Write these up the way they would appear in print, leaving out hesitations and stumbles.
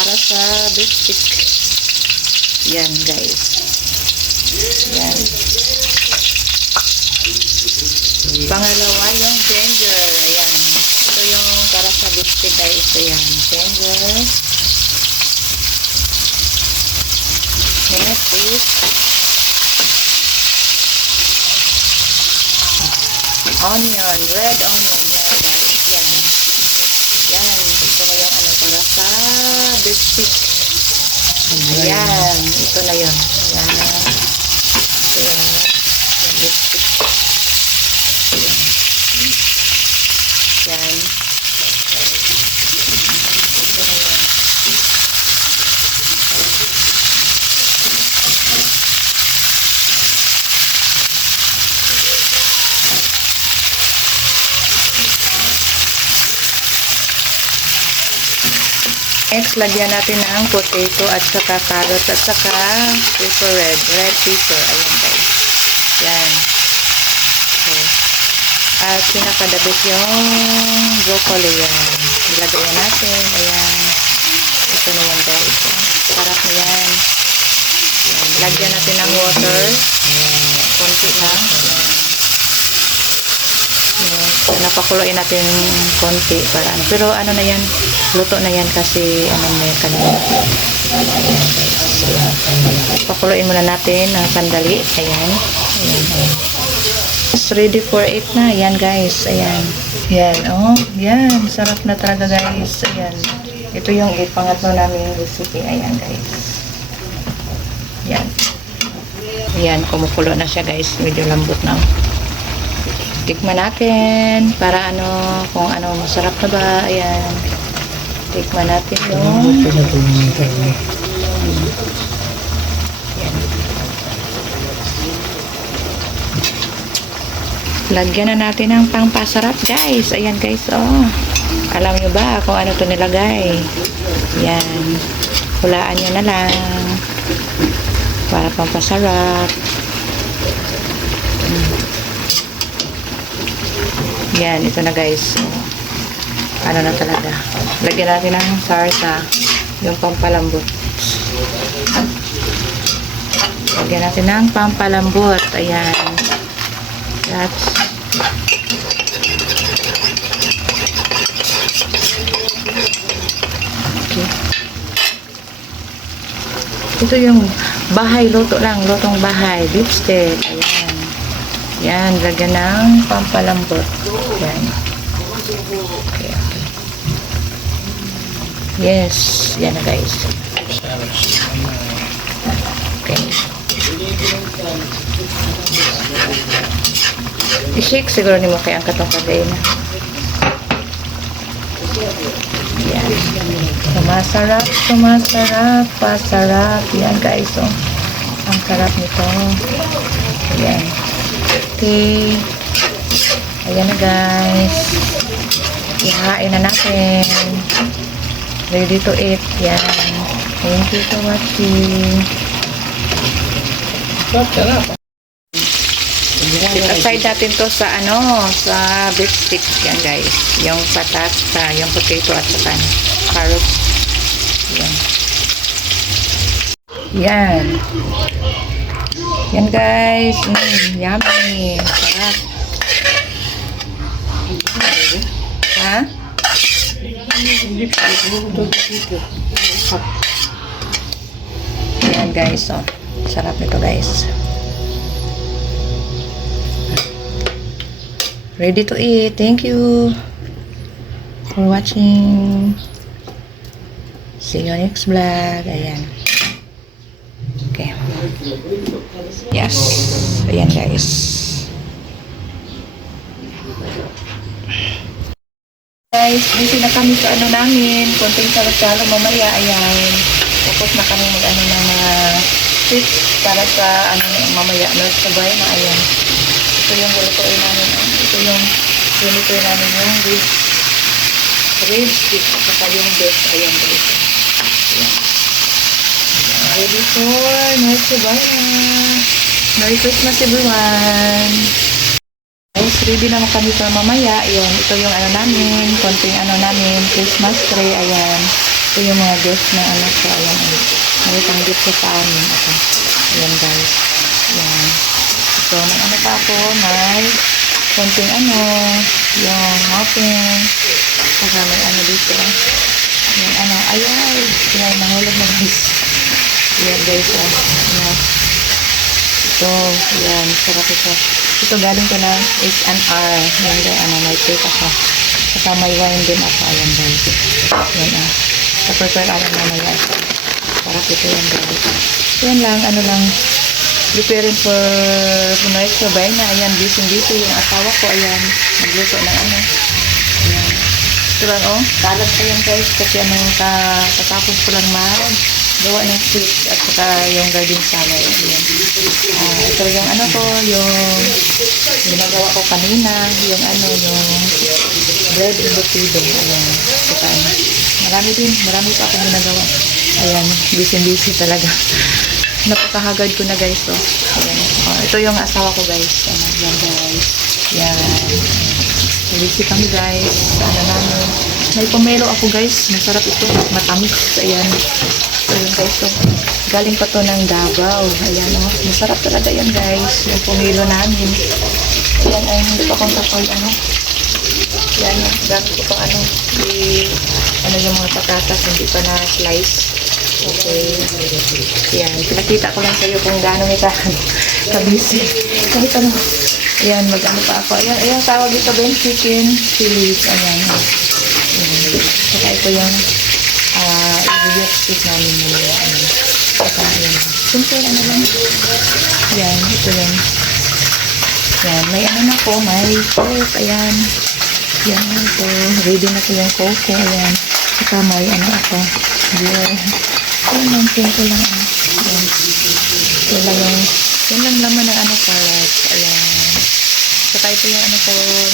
para sa beef stick. Yan guys. Yan. Pangalawa yung ginger. Ayan. Ito yung para sa beef stick guys. Ayan. Ginger. Next is onion. Red onion. Yan guys. Yan. Yan. Ito na yung ano para sa beef stick. Ayan. Ito na yun. Ayan. Ayan. Yung beef stick. Ayan. Ito na yun. Next, lagyan natin ng potato at saka carrot at saka pepper red pepper. Ayan guys. Yan. Okay. At pinakadabit yung broccoli yan. Ilagay natin. Ayan. Ito na yan guys. Sarap na yan. Ayan. Lagyan natin ng water. Konti lang. Ayan. Yes. Napakuluin natin konti para ano. Pero ano na yan, luto na yan kasi ano na yan kanina. Pakuluin muna natin ng sandali. Ayan. Ayan. It's ready for it na. Ayan guys. Ayan. Ayan. Oh. Ayan. Sarap na talaga guys. Ayan. Ito yung pangatlo namin recipe. Ayan guys. Ayan. Ayan. Kumukulo na siya guys. Medyo lambot na. Tikman natin para ano, kung ano masarap na ba. Ayan. Tikman natin yung ayan. Lagyan na natin ng pangpasarap guys. Ayan guys, oh. Alam nyo ba kung ano to nilagay? Ayan. Hulaan nyo na lang para pampasarap. Yan, ito na guys. Ano na talaga. Lagyan natin ng sarsa. Yung pampalambot. Lagyan natin ng pampalambot. Ayan. That's okay. Ito yung bahay, luto lang. Lutong bahay. Beef stick. Ayan. Yan, lagyan ng pampalambot. Yan. Okay. Yes. Yan na guys. Okay. I-shake siguro ni mo kaya ang katong kagay na. Yan. Sumasarap, sumasarap, pasarap. Yan guys. Oh. Ang sarap nito. Yan. Okay. Ayan na guys. Ihain na natin. Ready to eat. Yan. Thank you for watching. Aside natin to sa ano, sa beef stick. Yan guys. Yung patata, yung potato at saka carrot. Yan. Yan. Yan guys. Yummy. Sarap. Ha? Yan guys. Oh. Sarap nito guys. Ready to eat. Thank you for watching. See you next vlog. Ayan. Okay. Yes. Ayan guys. Guys, busy na kami sa ano namin. Konting salo-salo mamaya. Ayan. Tapos na kami mag-ano ng mga tips para sa ano mamaya. Sabay na. Ayan. Ito yung lutuin namin. Ito yung lutuin namin yung rib stick. At saka yung beef. Ayan guys. Ayan. Ready for Noche Buena. Merry Christmas everyone. Guys, ready naman kami sa mamaya. Ayan, ito yung ano namin, konting ano namin, Christmas tree. Ayan. Ito Ito yung mga guest na anak ko. Ayan. May pang gift ko sa amin. Ito. Ayan guys. Ayan. So, may ano pa ako. May konting yung muffin. Saka may dito. Yung ayay. Ayan, nahulog na guys. Ayan guys. Ayan. So, ayan. Sarap ito. Ito galing ko na H&R. Ayan, may cake ako. Saka may wine din ako. Ayan guys. Ayan Sa-prepare ako mamaya. Sarap ito yan guys. Ayan lang, preparing for tonight sabay na. Ayan, busy yung asawa ko. Ayan, nagluto ng ayan. Ito lang, kalat ko yan guys. Kasi katapos ko lang gawa ng sweet at saka yung garden salad. Ayan. Ito yung yung ginagawa ko kanina. Yung bread embutido. Ayan. Saka marami pa akong ginagawa. Ayan, busy talaga. Napakahagad ko na guys. Ayan. Ito yung asawa ko guys. Ayan guys. Ayan. Busy kami guys. Namin. May pomelo ako guys. Masarap ito. Matamis. Ayan. So yun guys. Galing pa to ng Davao. Ayan Masarap talaga yan guys. Yung pomelo namin. Ayan ay hindi pa kong tapoy Ayan gamit ko pang yung mga patatas. Hindi pa na slice. Okay. Ayan. Pinakita ko lang sa iyo kung gaano ka-busy. Kahit ayan, pa ako. Ayan, tawag ito ba yung chicken chilies. Ayan. Saka ito yung i-review stick namin yung saka ayan. Simple lang. Ayan, ito yung ayan, may na po, may coke. Ayan. Ayan, ito. Ready na ko yung coke. Ayan. Saka may ako. Beer. Ayan, simple lang. Ayan. Yan lang laman ng salad. Ayan. Saka ito yung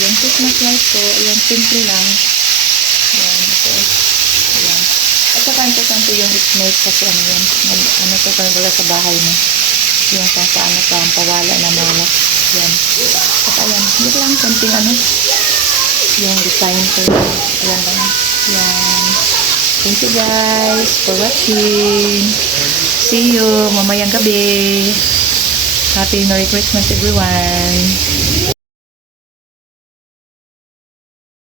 yung Christmas light ko. Ayan, simple lang. Ayan, ito. Ayan. At saka importante yung snake kasi yan. Ito talaga sa bahay mo. Yung ang pawala na mga. Ayan. Saka ayan. Dito lang, konting yung design ko. Ayan lang. Ayan. Thank you guys for watching. See you mamayang gabi. Happy Merry Christmas everyone.